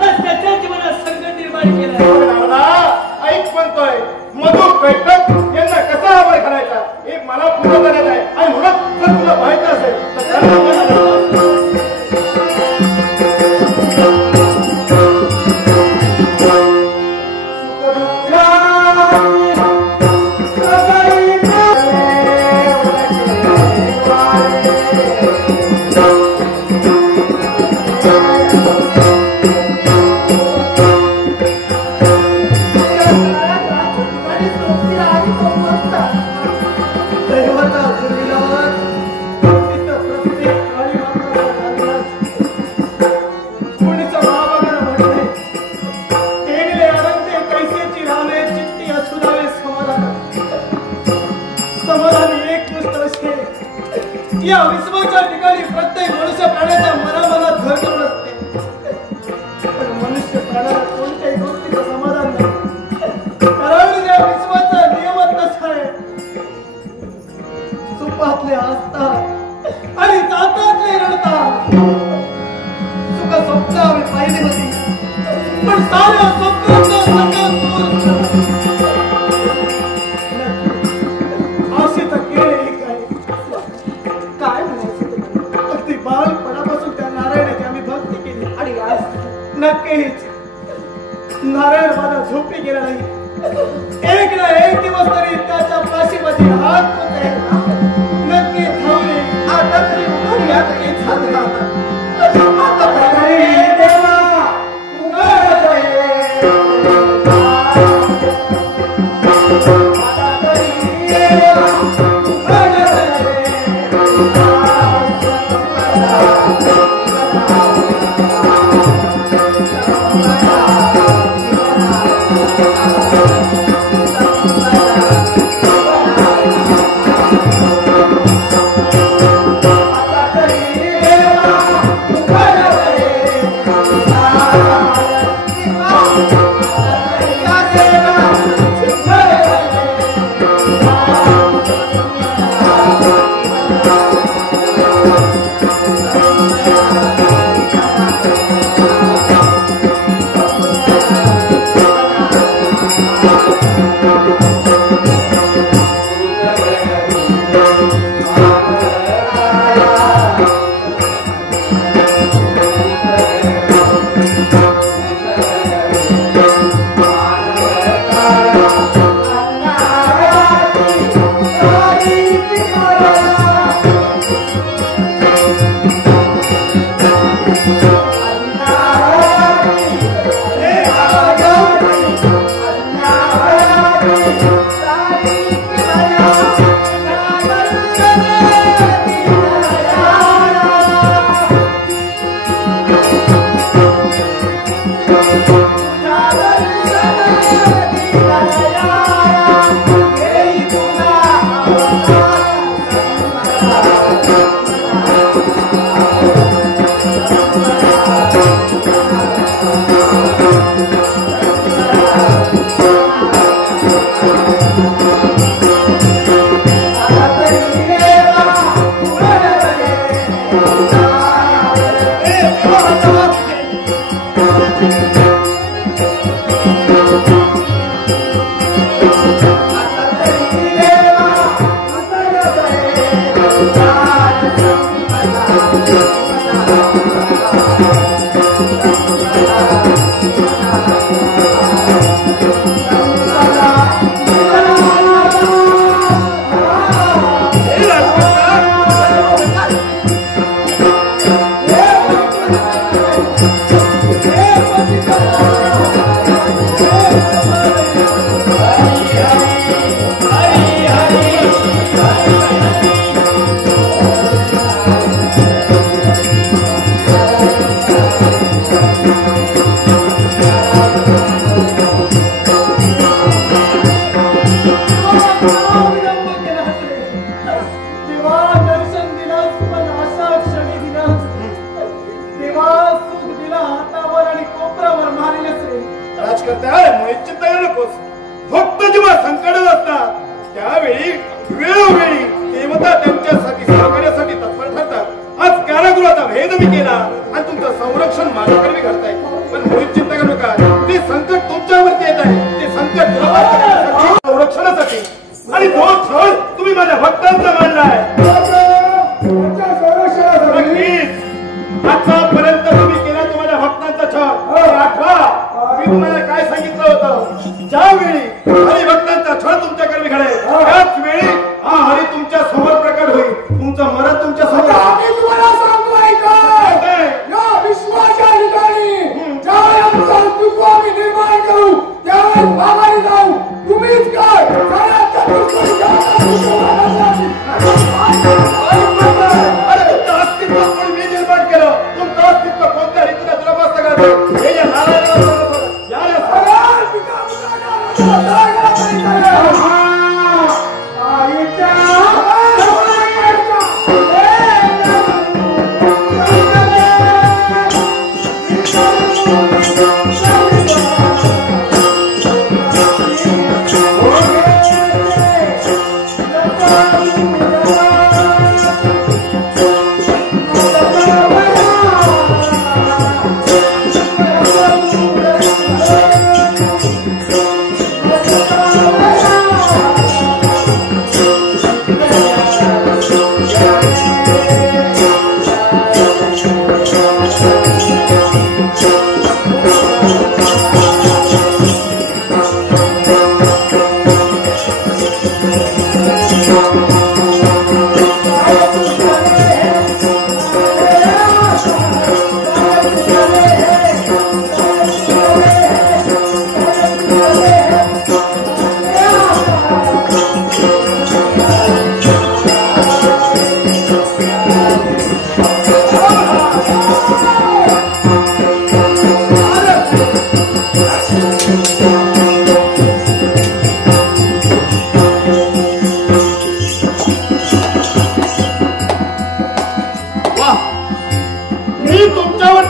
आज त्याच्या जीवनात संकट निर्माण केला. नारदा ऐक म्हणतोय मधु कैटक यांना कसा आवर करायचा हे मला पूर्ण करण्यात आहे आणि म्हणून जर तुला माहिती असेल तर दैवाचा आशीर्वाद तिथं प्रत्येक प्राणी बालपणापासून त्या नारायणाची आम्ही भक्ती केली आणि आज नक्कीच नारायण माझा झोपी गेला नाही. एक ना एक दिवस तरी त्याच्या पाशीमध्ये हात पोचायला नक्की थांबले. आता तरी उठून या तरी झालं. आता हे देवा उघड दे. आता तरी देवा उघड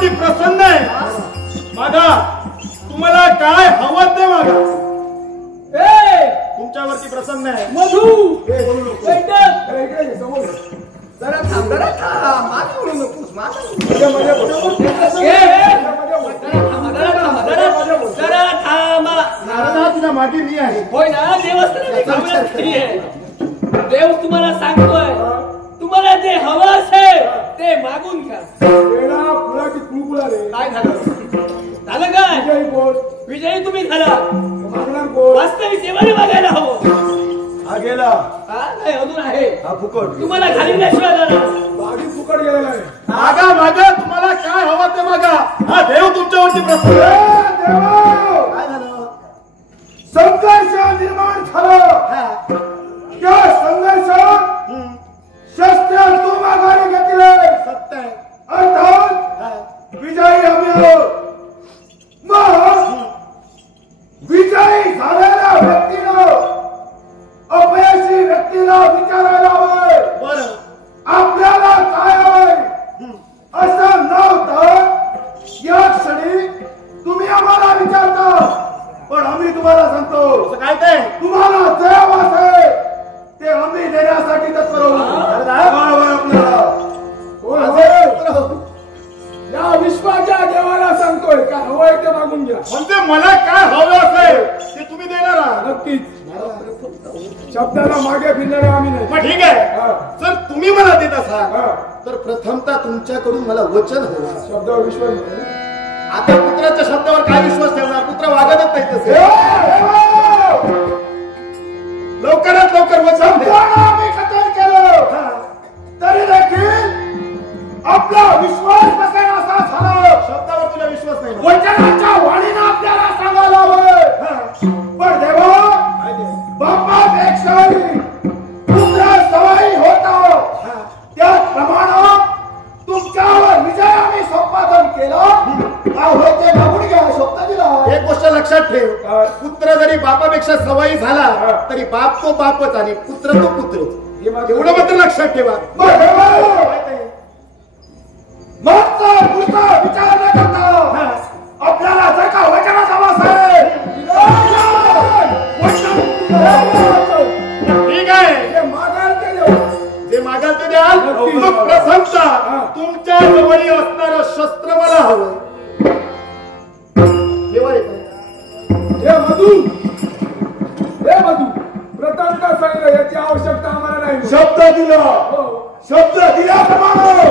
तुमच्यावरती प्रसन्न आहे. मागा, तुम्हाला काय हवं ते मागा. तुमच्यावरती प्रसन्न आहे. मधू जरा थांब, जरा थांब. माझं बोलू नकोस, माझं जरा थांबा. तुझ्या मागे मी आहे. होय ना, देवस्थानाची भावना स्त्री आहे. देव तुम्हाला सांगतोय, तुम्हाला जे हवं असेल ते मागून घ्या. काय झालं? झालं काय? विजयी तुम्ही झाला. वास्तविक देवाने मागायला हवं. हा गेला. हा नाही, अजून आहे. हा फुकट. तुम्हाला खालील्याशिवाय जाणार. फुकट गेलेला आहे. मागा मागा, तुम्हाला काय हवं ते मागा. हा देव तुमच्यावरती प्रसन्न आहे. काय झालं? संघर्ष निर्माण झालं. त्या संघर्षात शस्त्र तू माघारी घेतले. सत्य आहे. अर्थात विजयी आम्ही आहोत. मग विजयी झालेल्या व्यक्तीनं अपयशी व्यक्तीला विचारायला हवंय, बरं आपल्याला काय हवंय. असं नव्हतं. या क्षणी तुम्ही आम्हाला विचारता, पण आम्ही तुम्हाला सांगतो, काय ते तुम्हाला जे हवं असेल ते आम्ही देण्यासाठी तत्पर आहोत. आपल्याला या विश्वाच्या देवाला सांगतोय का हवंय ते मागून घ्या. म्हणजे मला काय हवं असेल ते तुम्ही देणार आहात. नक्कीच. शब्दाला मागे फिरणारे आम्ही नाही. मग ठीक आहे. जर तुम्ही मला देत असाल हा. तर प्रथमतः तुमच्याकडून मला वचन हवं. शब्दावर विश्वास नाही. आता पुत्राच्या शब्दावर काय विश्वास ठेवणार? पुत्र वागतच नाही तसे. लवकरात लवकर वचन द्या. आम्ही कथन केलं तरी देखील आपला विश्वास बसेनासा झाला. शब्दावर तुला विश्वास नाही. वचनाच्या वाणीनं आपल्याला सांगायला हवंय. पण देवा, बापापेक्षाही पुत्र सवाई होता. त्याप्रमाणे तुमच्यावर विजय आम्ही संपादन केला. काय होय ते मागून घ्या. शब्द दिला. एक गोष्ट लक्षात ठेव, पुत्र जरी बापापेक्षा सवाई झाला तरी बाप तो बापच आणि पुत्र तो पुत्रच. एवढं मात्र लक्षात ठेवा. मागचा पुढचा विचार न करता आपल्याला जर का वचनाचा वास आहे, ठीक आहे. जे मागाल ते देऊ. जे मागाल ते द्याल. मग प्रथमतः तुमच्या जवळ असणारं शस्त्र मला हवं. हे मधू, प्रथमतः सांगितलं याची आवश्यकता आम्हाला नाही. शब्द दिला. शब्द दिल्याप्रमाणे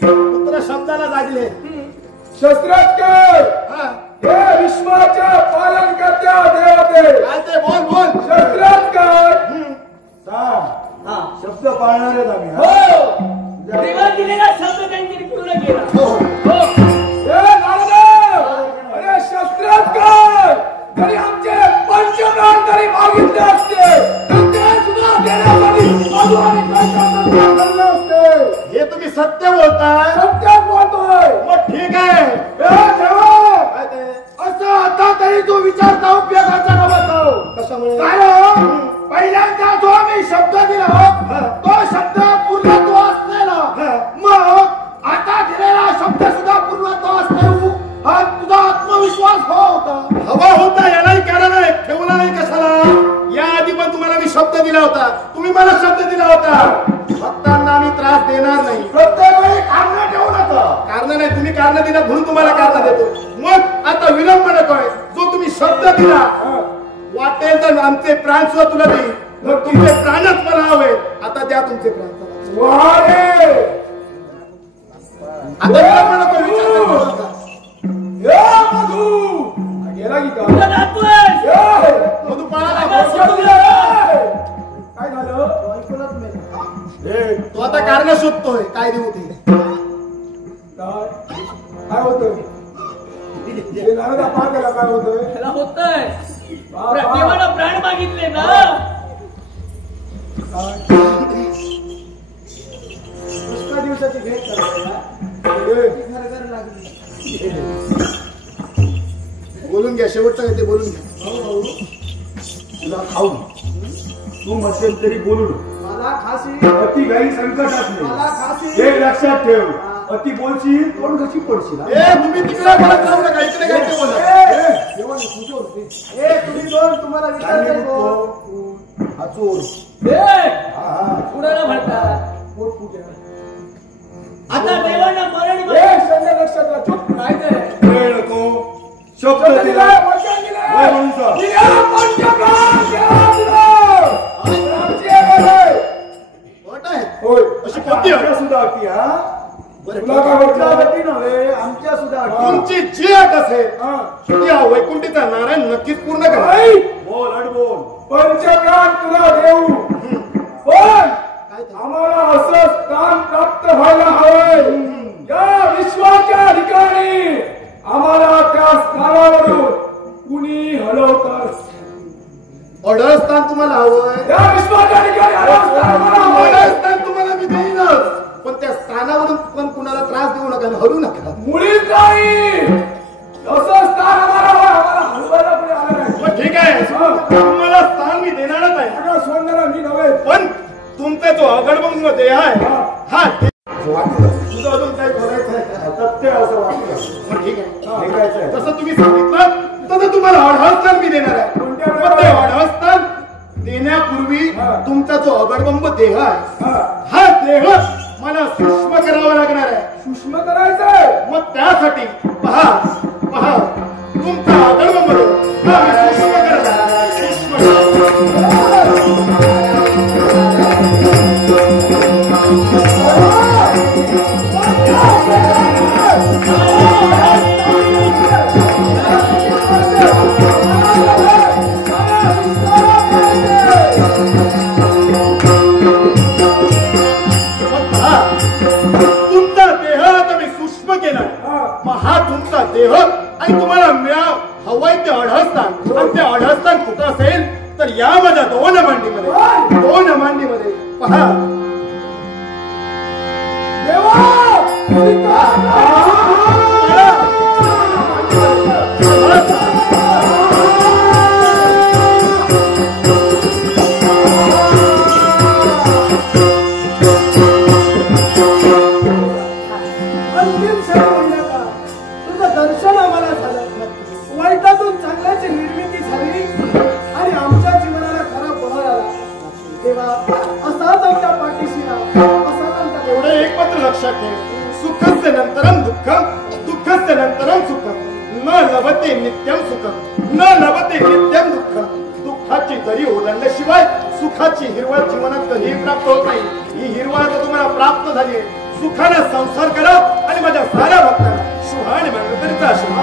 पुत्र शब्दाला जागले. शस्त्रास्त्र हे विश्वाच्या पालन करत्या देवते. काय ते बोल बोल. शस्त्रास्त्र शब्द पाळणारेच आम्ही. देवा दिलेला शब्द त्यांनी पूर्ण केला. अरे शस्त्रास्त्र जरी आमचे पंचप्राण जरी मागितले असते तर ते सुद्धा देण्यासाठी हे तुम्ही सत्य बोलताय. सत्य बोलतोय. मग ठीक आहे. असं आता तरी तू विचारता उपयोगाचा नव्हता. कशामुळे? कारण पहिल्यांदा जो आम्ही शब्द दिला तो शब्द पूर्णत्व असलेला. मग आता दिलेला शब्द सुद्धा पूर्णत्व असणे हा तुझा आत्मविश्वास होता. हवा होता यालाही कारण आहे. ठेवला नाही कशाला? या आधी पण तुम्हाला मी शब्द दिला होता. तुम्ही मला शब्द दिला होता. भक्तांना आम्ही त्रास देणार नाही. प्रत्येक वेळी कारण ठेवू नका. कारण नाही, तुम्ही कारण दिला म्हणून तुम्हाला कारण देतो. मग आता विलंब नकोय. जो तुम्ही शब्द दिला वाटेल तर आमचे प्राण सुद्धा तुला देईल. मग तुमचे प्राणच मला हवे. आता द्या तुमचे प्राण. आता विलंब नको. विचार करू नका. मधू गेला की काय? मधू पळाला. काय झालं? तो आता कारण शोधतोय. काय देऊ ते? काय होतं? नारदा पार केला. काय होतंय? त्याला होतंय. देवानं प्राण मागितले ना. पुष्कळ दिवसाची भेट करायला बोलून घ्या. शेवटचं ते बोलून घ्या. तुला खाऊ तू मध्यंतरी बोलू नको. मला खाशी अति घाई संकटात मला नाही. खाशी हे लक्षात ठेव. अति बोलशील तोंड कशी पडशील. तुम्ही तिकडे मला जाऊ नका इकडे काय ते बोला. तुम्ही दोन तुम्हाला विचारते कोण? हा चोर. कुणाला म्हणतात पोट फुटे. आता देवांना मरण संध्या लक्षात ठेवा. चुप काय ते वेळ नको. शब्द दिला. वय म्हणून जा. होय. अशी कोणती अट सुद्धा अटी हा? तुला काय वाटलं अटी नव्हे आमच्या सुद्धा अटी. तुमची जी अट असेल या वैकुंठीचा नारायण नक्कीच पूर्ण करा. बोल अट बोल. पंचप्राण तुला देऊ पण आम्हाला असं स्थान प्राप्त व्हायला हवंय. या विश्वाच्या ठिकाणी आम्हाला त्या स्थानावरून कुणी हलवतात. अडस्थान तुम्हाला हवंय. त्या विश्वाच्या ठिकाणी अडस्थान तुम्हाला मी देईनच, पण त्या स्थानावरून पण कुणाला त्रास देऊ नका आणि हरू नका. मुळीच नाही. असं स्थान आम्हाला हलवायला पुढे आलं नाही. मग ठीक आहे, तुम्हाला स्थान मी देणारच आहे. सगळं सोडणारा मी नव्हे. पण तुमचा जो अगडबंग देह आहे हा तुझं अजून काही करायचं आहे. सत्य असं वाटतं. मग ठीक आहे, ऐकायचं आहे. जसं तुम्ही सांगितलं तसं तुम्हाला अढस्थान मी देणार आहे. पण ते अढस्थान देण्यापूर्वी तुमचा जो अगडबंब देह आहे हा देह मला सूक्ष्म करावा लागणार आहे. सूक्ष्म करायचंय. मग त्यासाठी पहा पहा तुमचा अगडबंब हा मी सूक्ष्म करणार आहे. तुमचा देह आता मी सूक्ष्म केला. मग हा तुमचा देह आणि तुम्हाला हवाय ते अढस्थान आणि ते अढस्थान कुठं असेल तर या माझ्या दोन मांडीमध्ये पहा. अंतिम क्षण म्हणलं का तुझं दर्शन आम्हाला झालं. वाईटातून चांगल्याची निर्मिती झाली आणि आमच्या जीवनाला खरा बहर आला. तेव्हा असाच आमच्या पाठीशी राहा. असाच आमच्या एवढं एक मात्र लक्षात ठेव. सुखस्य नंतरम दुःखम दुःखस्य नंतरम सुखम न लभते नित्यम सुखम न लभते नित्यम दुःखम. दुःखाची दरी ओलांडल्याशिवाय सुखाची हिरवळ जीवनात कधीही प्राप्त होत नाही. ही हिरवळ तर तुम्हाला प्राप्त झाली आहे. सुखाने संसार करा आणि माझ्या साऱ्या भक्तांना शुभ आणि मंगलचा आशीर्वाद